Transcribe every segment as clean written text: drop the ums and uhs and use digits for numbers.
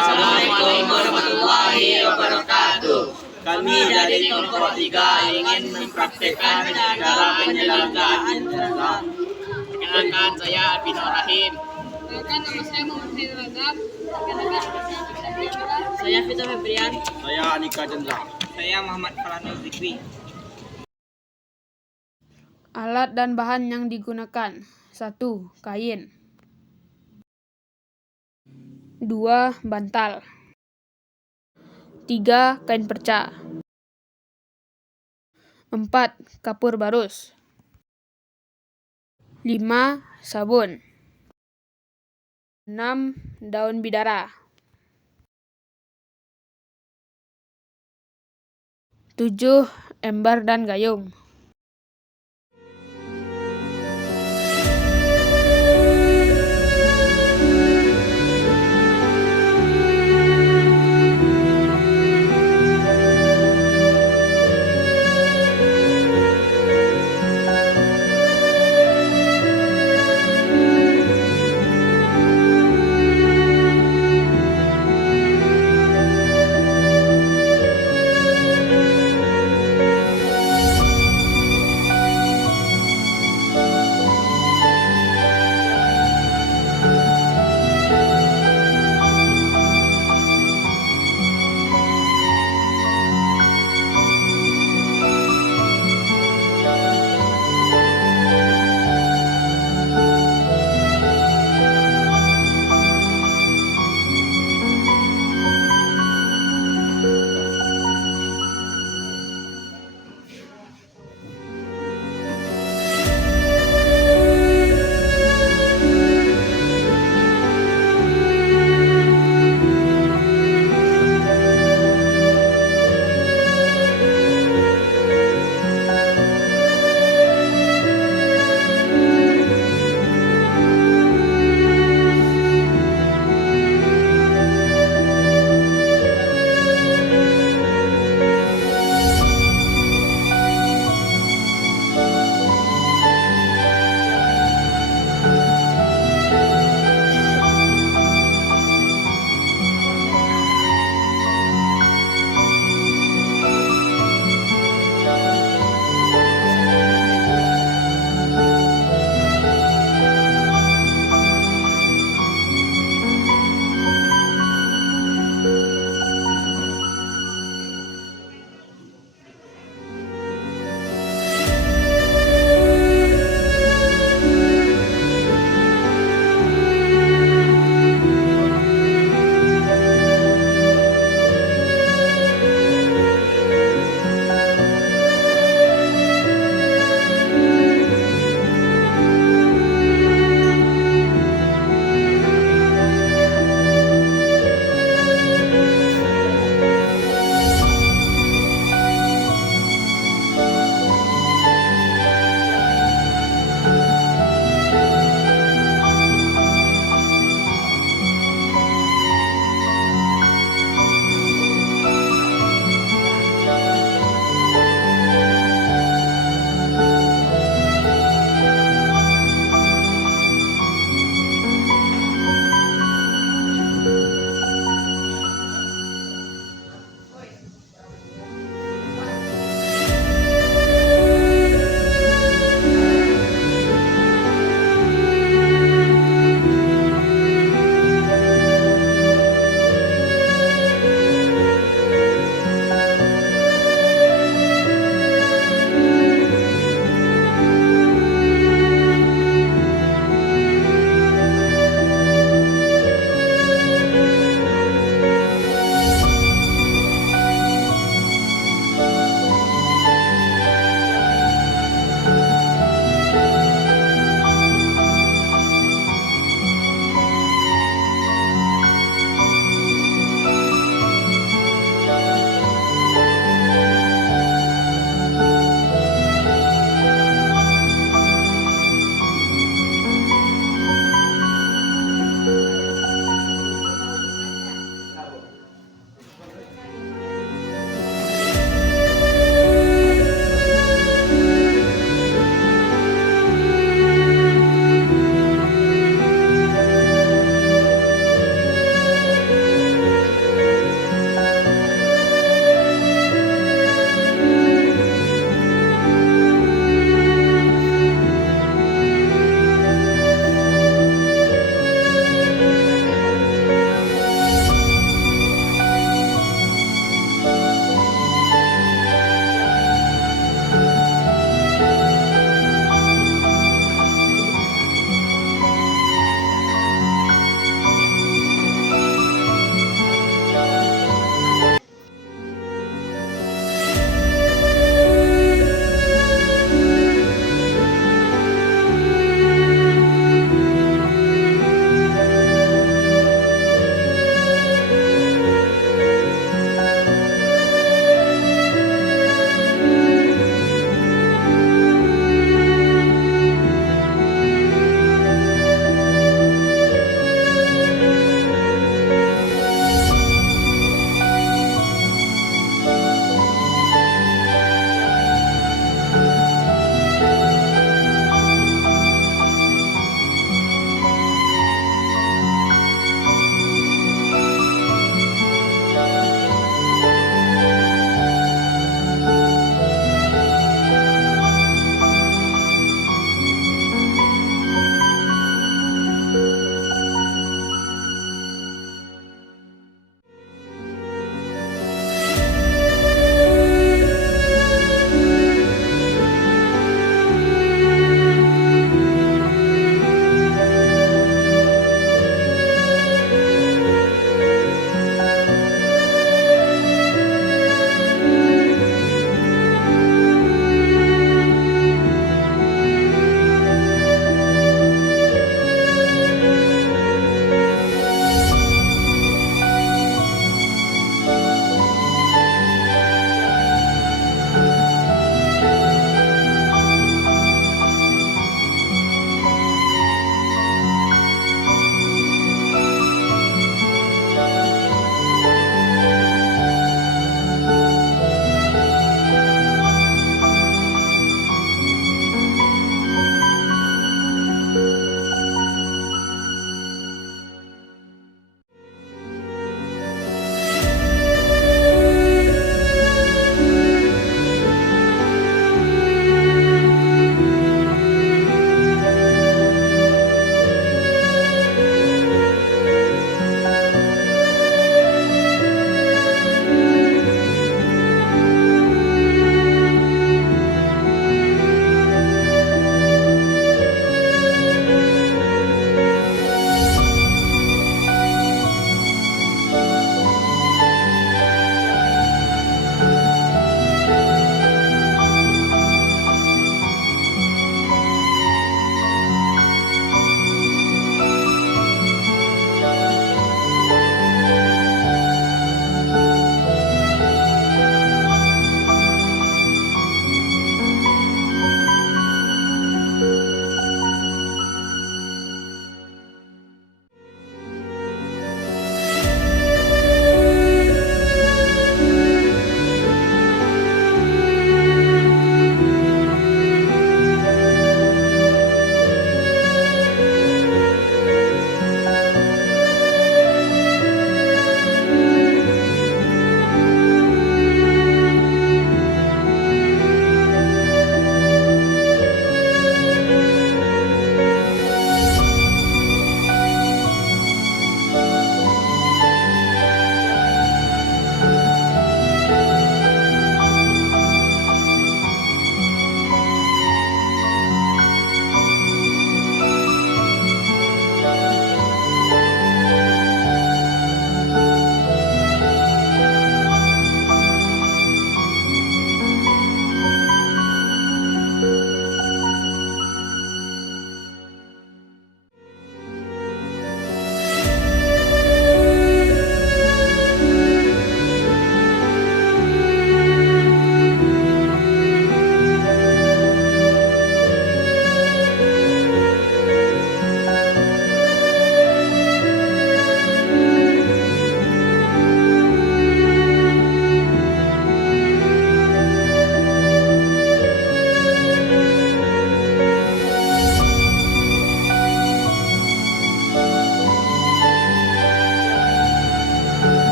Assalamualaikum warahmatullahi wabarakatuh. Kami dari kelompok 3 ingin mempraktekkan cara penyelenggaraan Islam. Perkenalkan, saya Albino Rahim. Perkenalkan, nama saya Muhammad Khairul Ragab. Perkenalkan, nama saya Citra Diandra. Saya Fitra Febrian. Saya Anika Chandra. Saya Muhammad Farhanul Zikri. Alat dan bahan yang digunakan. 1. Kain. 2. Bantal. 3. Kain perca. 4. Kapur barus. 5. Sabun. 6. Daun bidara. 7. Ember dan gayung.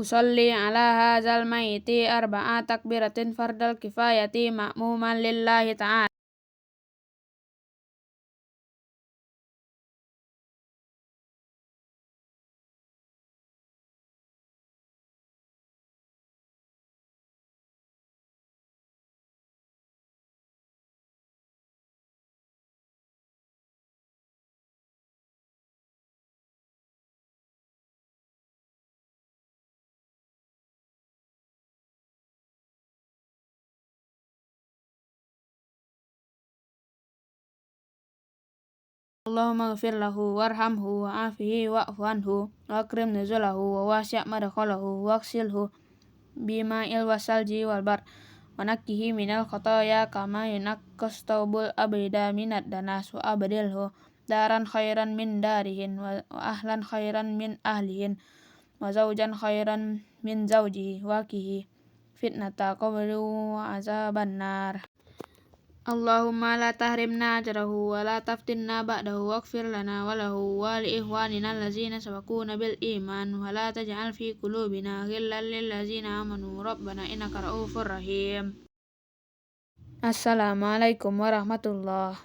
Usolli ala hadzal maiti arba'a takbiratin fardal kifayati ma'muman lillahi ta'ala. Allahumma ghfir lahu warhamhu wa'afihi wa'fu anhu wa akrim nuzulahu wa wasi' madkhalahu waghsilhu bima'il wasalji wal bar wa nakkihi minal khotoya kama yunaqqas thawbul abida minad danas wa abdilhu daran khairan min darihin wa ahlan khairan min ahlihin wa zawjan khairan min zawjihi wa qihi fitnata qabri wa azaban nar. Allahumma la tahrimna ajrahu wa la taftinna ba'dahu waghfir lana wa lahu wa li ikhwanina allazina sabaquna bil iman wa la taj'al fi qulubina ghillan lil ladzina amanu rabbana innaka ra'ufur rahim. Assalamualaikum warahmatullahi